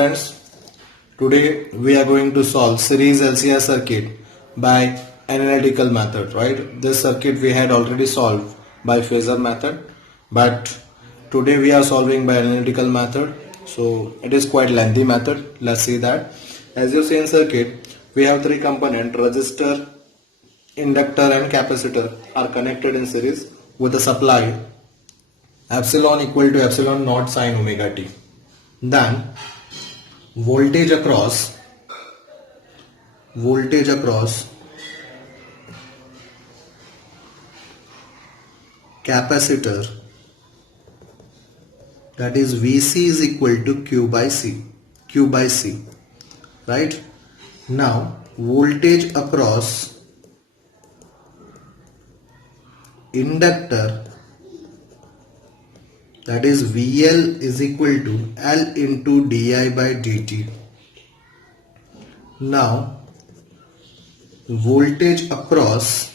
friends, today we are going to solve series LCR circuit by analytical method, right? This circuit we had already solved by phasor method, but today we are solving by analytical method. So it is quite lengthy method. Let's see that. As you see in circuit, we have three components: resistor, inductor and capacitor are connected in series with a supply epsilon equal to epsilon naught sine omega t. Then voltage across capacitor, that is VC is equal to Q by C, right? Now voltage across inductor, that is VL is equal to L into di by dt. Now voltage across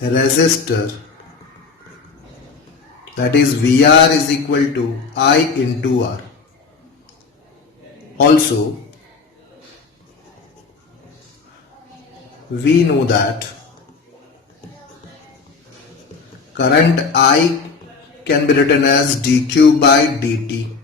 resistor, that is VR is equal to I into R. Also we know that current I can be written as dq by dt,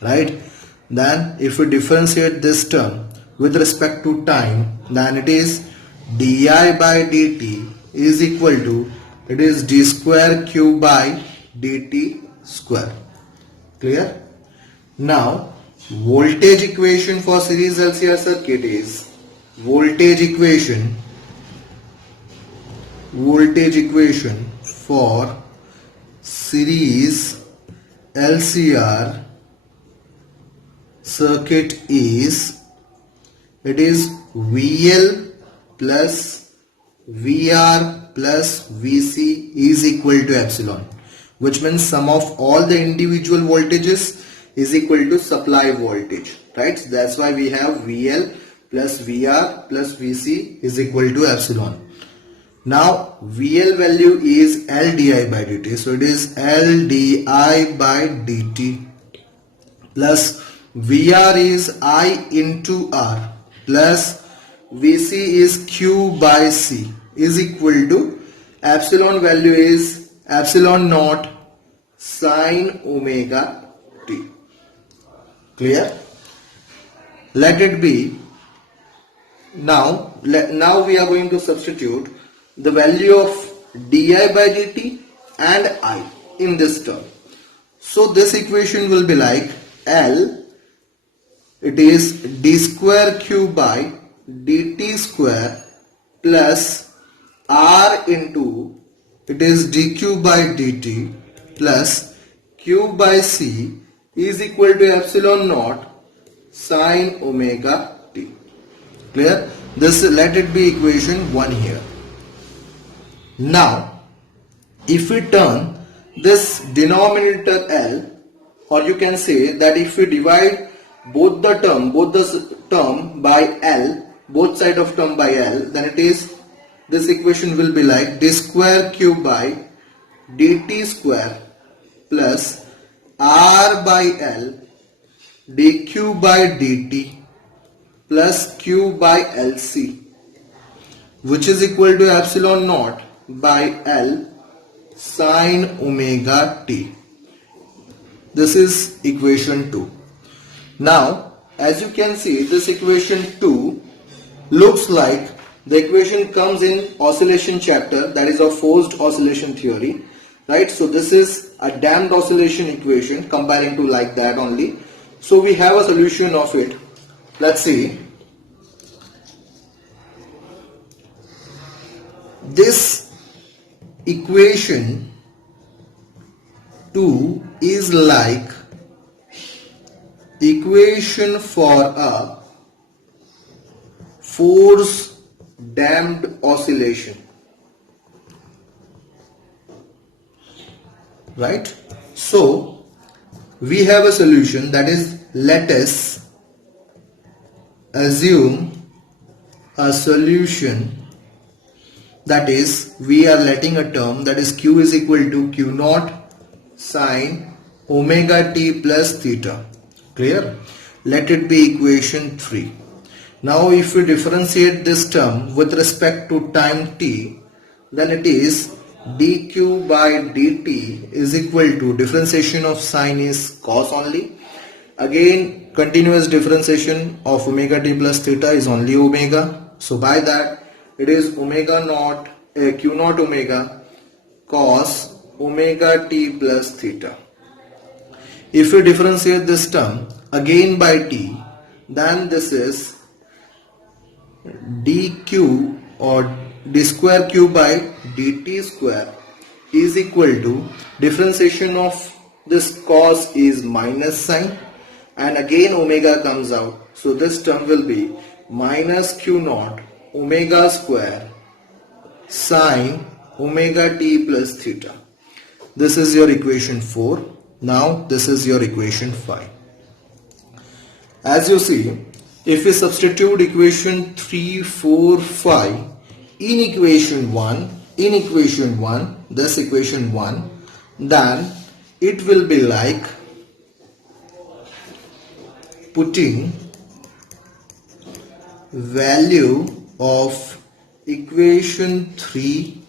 right? Then if we differentiate this term with respect to time, then it is di by dt is equal to, it is d square q by dt square. Clear? Now voltage equation for series LCR circuit is voltage equation for series LCR circuit is, it is VL plus VR plus VC is equal to epsilon, which means sum of all the individual voltages is equal to supply voltage, right? So that's why we have VL plus VR plus VC is equal to epsilon. Now VL value is L di by dt, so it is L di by dt plus VR is I into R plus VC is Q by C is equal to epsilon value is epsilon naught sine omega t. Clear? Let it be. Now we are going to substitute the value of di by dt and I in this term. So this equation will be like L, it is d square q by dt square plus R into, it is dq by dt plus q by c is equal to epsilon naught sine omega t. Clear? This, let it be equation 1 here. Now if we turn this denominator L, or you can say that if we divide both the term by L, both side of term by L, then it is, this equation will be like d square q by dt square plus R by L dq by dt plus q by LC, which is equal to epsilon naught by L sine omega t. This is equation 2. Now as you can see, this equation 2 looks like the equation comes in oscillation chapter, that is of forced oscillation theory, right? So this is a damped oscillation equation comparing to like that only. So we have a solution of it. Let's see. This equation 2 is like equation for a force damped oscillation, right? So we have a solution, that is, let us assume a solution, that is, we are letting a term, that is q is equal to q naught sine omega t plus theta. Clear? Let it be equation 3. Now if we differentiate this term with respect to time t, then it is dq by dt is equal to, differentiation of sine is cos only. Again, continuous differentiation of omega t plus theta is only omega. So by that it is omega naught q naught omega cos omega t plus theta. If we differentiate this term again by t, then this is dq or d square q by dt square is equal to, differentiation of this cos is minus sign and again omega comes out. So this term will be minus q naught omega square sine omega t plus theta. This is your equation 4. Now this is your equation 5. As you see, if we substitute equation 3, 4, 5 in equation 1, this equation 1, then it will be like putting value of equation 3,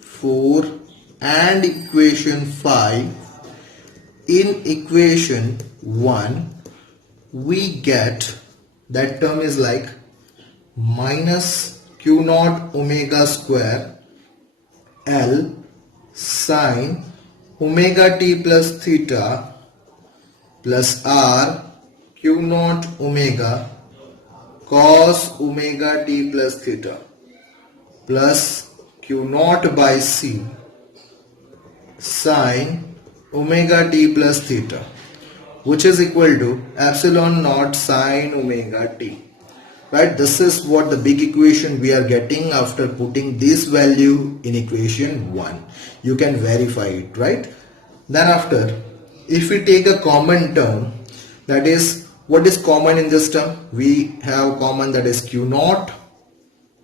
4 and equation 5 in equation 1, we get that term is like minus q naught omega square L sine omega t plus theta plus R q naught omega cos omega t plus theta plus q naught by c sine omega t plus theta, which is equal to epsilon naught sine omega t. Right, this is what the big equation we are getting after putting this value in equation 1. You can verify it, right? Then after, if we take a common term, that is, what is common in this term? We have common, that is q naught,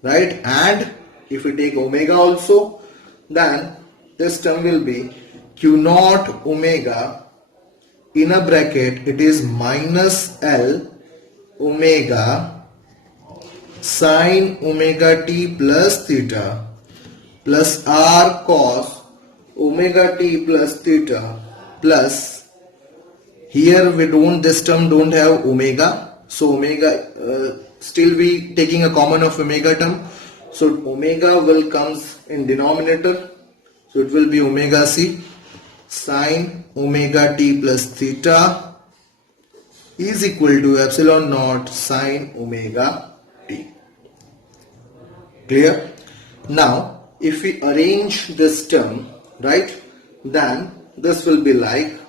right? And if we take omega also, then this term will be q naught omega, in a bracket it is minus L omega sine omega t plus theta plus R cos omega t plus theta plus, here we this term don't have omega, so omega still we taking a common of omega term, so omega will comes in denominator, so it will be omega c sine omega t plus theta is equal to epsilon naught sine omega t. Clear? Now if we arrange this term, right, then this will be like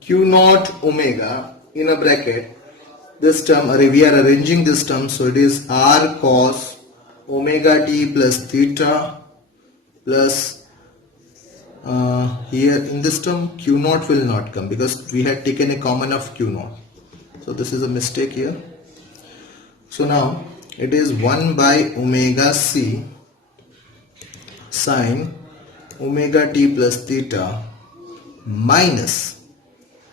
q naught omega in a bracket, this term, we are arranging this term, so it is R cos omega t plus theta plus here in this term q naught will not come because we had taken a common of q naught, so this is a mistake here. So now it is 1 by omega c sine omega t plus theta minus,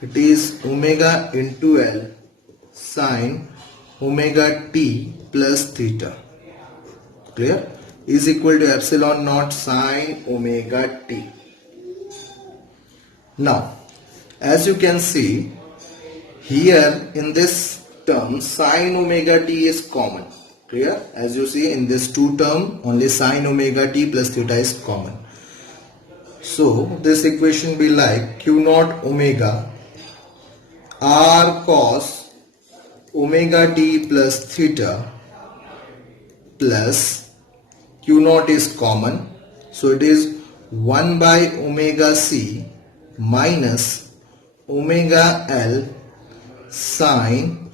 it is omega into L sine omega t plus theta, clear, is equal to epsilon naught sine omega t. Now as you can see here in this term sine omega t is common, clear, as you see in this two term only sine omega t plus theta is common. So this equation be like q naught omega R cos omega t plus theta plus q naught is common, so it is 1 by omega c minus omega L sine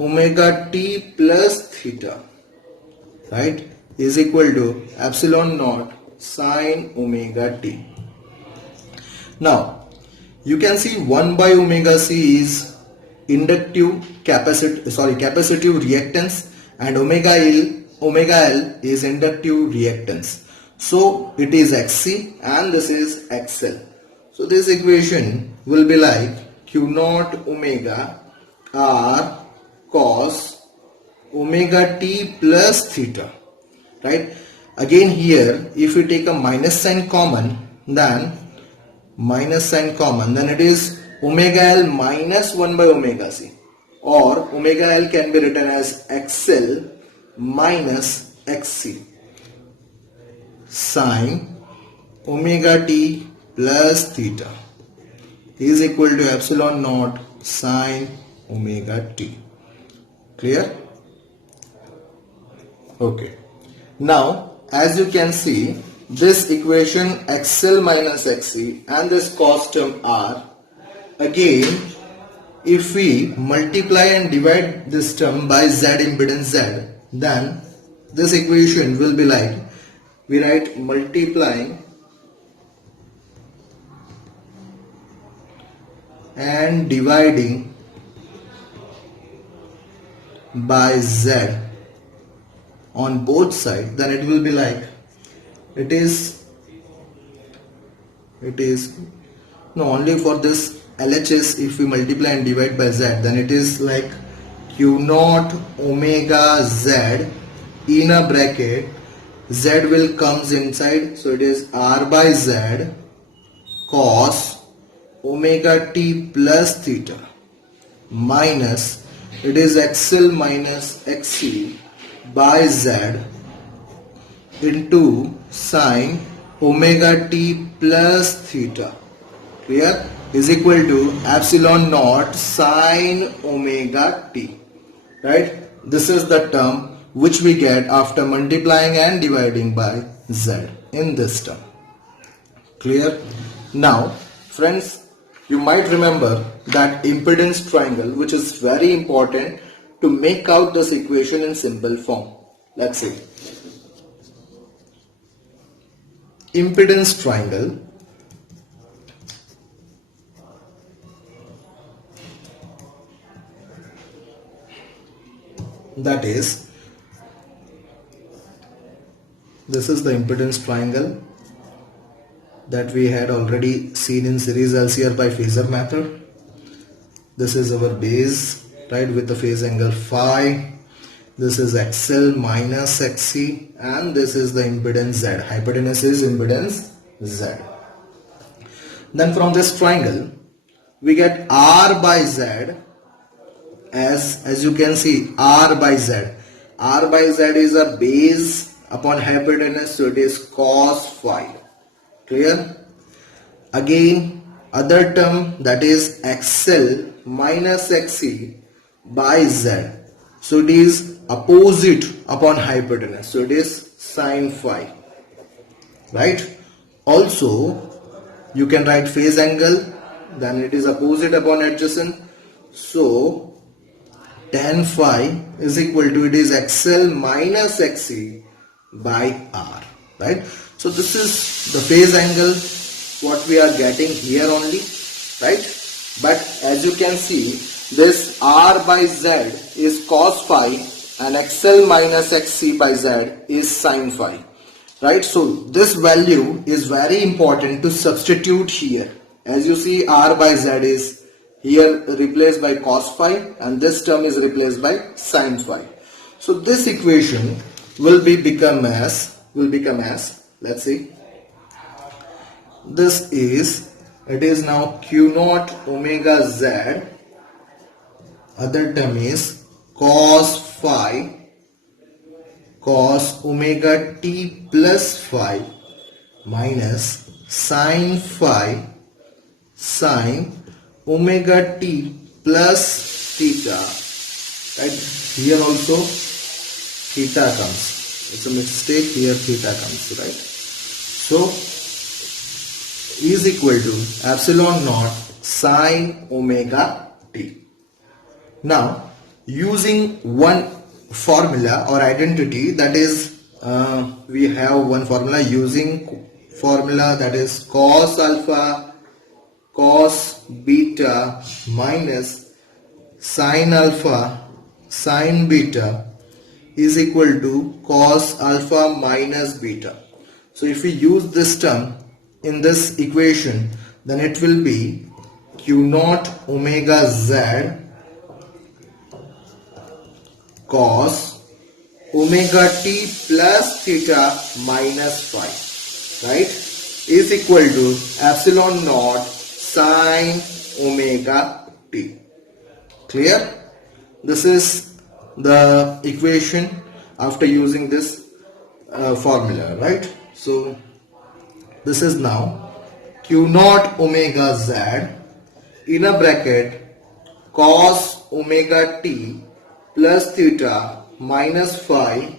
omega t plus theta, right, is equal to epsilon naught sine omega t. Now you can see 1 by omega c is inductive capacitive reactance and omega L is inductive reactance. So it is Xc and this is XL. So this equation will be like Q naught omega R cos omega t plus theta, right? Again here, if we take a minus sign common, then it is omega L minus 1 by omega c, or omega L can be written as XL minus XC sine omega t plus theta is equal to epsilon naught sine omega t. Clear? Okay. Now, as you can see, this equation XL minus XC and this cos term R, again, if we multiply and divide this term by Z impedance Z, then this equation will be like, we write multiplying and dividing by Z on both sides, then it will be like, it is only for this LHS, if we multiply and divide by Z, then it is like Q naught omega Z in a bracket, Z will comes inside, so it is R by Z cos omega t plus theta minus, it is XL minus XC by Z into sine omega t plus theta, clear, is equal to epsilon naught sine omega t, right? This is the term which we get after multiplying and dividing by Z in this term. Clear? Now friends, you might remember that impedance triangle, which is very important to make out this equation in simple form. Let's see. Impedance triangle that is, this is the impedance triangle that we had already seen in series LCR by phasor method. This is our base, right, with the phase angle phi. This is XL minus XC, and this is the impedance Z. Hypotenuse is impedance Z. Then from this triangle, we get R by Z as you can see, R by Z. R by Z is a base upon hypotenuse, so it is cos phi. Clear? Again, other term, that is XL minus XC by Z. So it is opposite upon hypotenuse, so it is sin phi, right? Also, you can write phase angle, then it is opposite upon adjacent, so tan phi is equal to, it is XL minus XC by R, right? So this is the phase angle what we are getting here only, right? But as you can see, this R by Z is cos phi and XL minus XC by Z is sin phi, right? So this value is very important to substitute here. As you see, R by Z is here replaced by cos phi and this term is replaced by sin phi. So this equation will become as, let's see, this is, it is now Q naught omega Z, other term is cos phi cos omega t plus phi minus sin phi sin omega t plus theta, right? Here also theta comes, it's a mistake, here theta comes, right? So is equal to epsilon naught sin omega t. Now using one formula or identity, that is we have one formula, using formula, that is cos alpha cos beta minus sin alpha sin beta is equal to cos alpha minus beta. So if we use this term in this equation, then it will be q naught omega z cos omega t plus theta minus phi, right, is equal to epsilon naught sine omega t. Clear? This is the equation after using this formula, right? So this is now q naught omega z in a bracket cos omega t plus theta minus phi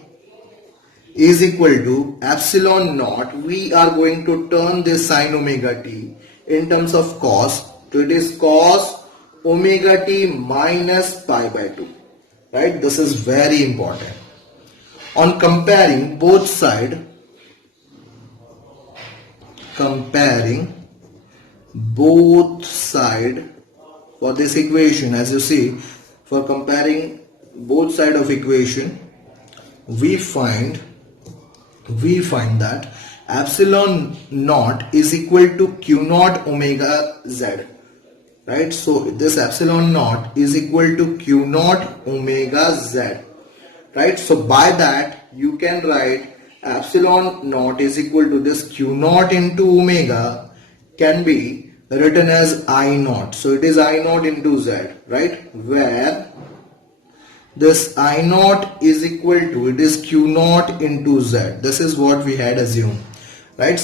is equal to epsilon naught. We are going to turn this sine omega t in terms of cos. So it is cos omega t minus pi by 2. Right? This is very important. On comparing both sides, for this equation, as you see, for comparing both sides of equation, we find that epsilon naught is equal to q naught omega z, right? So this epsilon naught is equal to q naught omega z, right? So by that you can write epsilon naught is equal to this q naught into omega can be written as I naught. So it is I naught into z, right? Where this I naught is equal to, it is q naught into z. This is what we had assumed, right?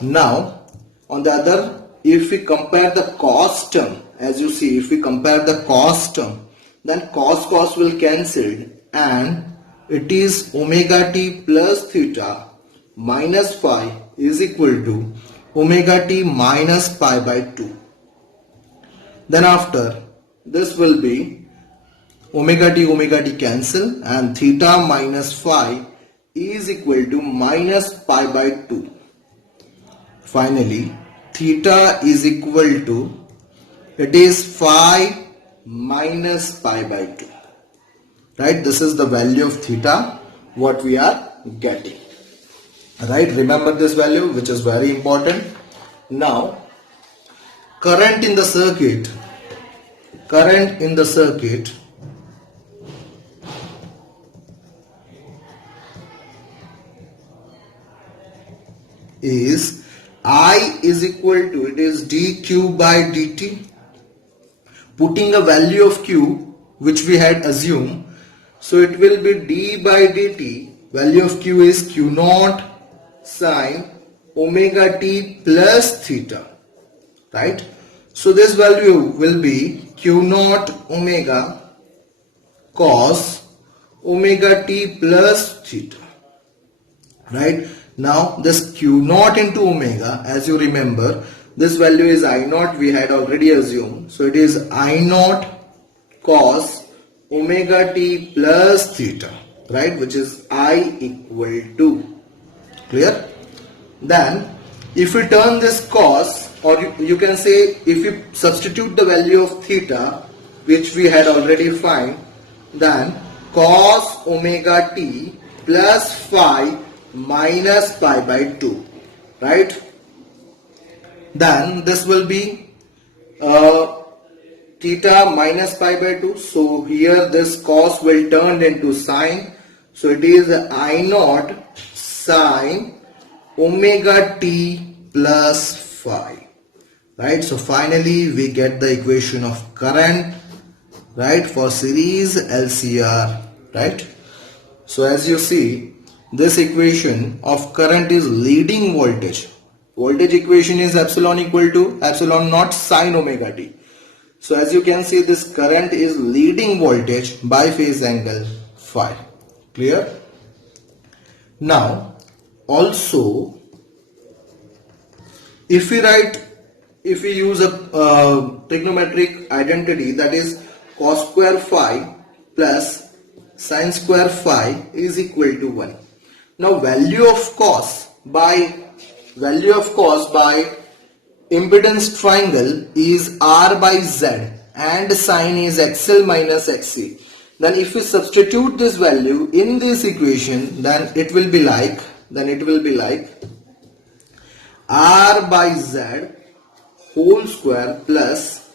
Now on the other, if we compare the cos term, as you see, if we compare the cos term, then cos will cancel and it is omega t plus theta minus phi is equal to omega t minus pi by 2. Then after this will be omega t cancel and theta minus phi is equal to minus pi by 2. Finally, theta is equal to, it is phi minus pi by 2. Right? This is the value of theta what we are getting. Right? Remember this value, which is very important. Now, current in the circuit is I is equal to, it is dq by dt, putting a value of q which we had assumed. So it will be d by dt, value of q is q naught sine omega t plus theta, right? So this value will be q naught omega cos omega t plus theta, right? Now this q naught into omega, as you remember, this value is I naught, we had already assumed. So it is I naught cos omega t plus theta, right, which is I equal to. Clear? Then if we turn this cos, or you can say if you substitute the value of theta which we had already find, then cos omega t plus phi minus pi by 2, right? Then this will be theta minus pi by 2. So here this cos will turn into sine. So it is I naught sine omega t plus phi, right? So finally we get the equation of current, right, for series LCR, right? So as you see, this equation of current is leading voltage. Voltage equation is epsilon equal to epsilon naught sine omega t. So as you can see, this current is leading voltage by phase angle phi. Clear? Now also, if we use a trigonometric identity, that is cos square phi plus sin square phi is equal to 1. Now value of cos by impedance triangle is R by Z and sine is XL minus XC. Then if we substitute this value in this equation, then it will be like R by Z whole square plus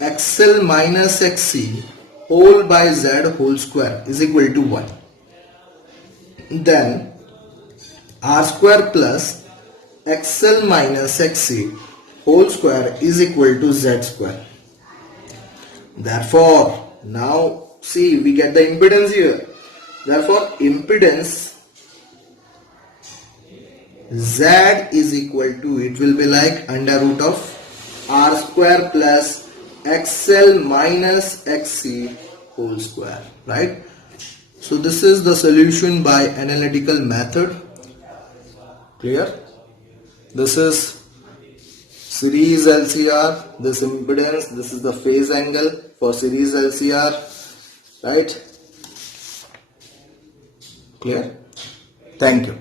XL minus XC whole by Z whole square is equal to 1. Then R square plus XL minus XC whole square is equal to Z square. Therefore, now see, we get the impedance here. Therefore, impedance Z is equal to, it will be like under root of R square plus XL minus XC whole square, right? So this is the solution by analytical method. Clear? This is series LCR, this impedance, this is the phase angle for series LCR, right? Clear? Thank you.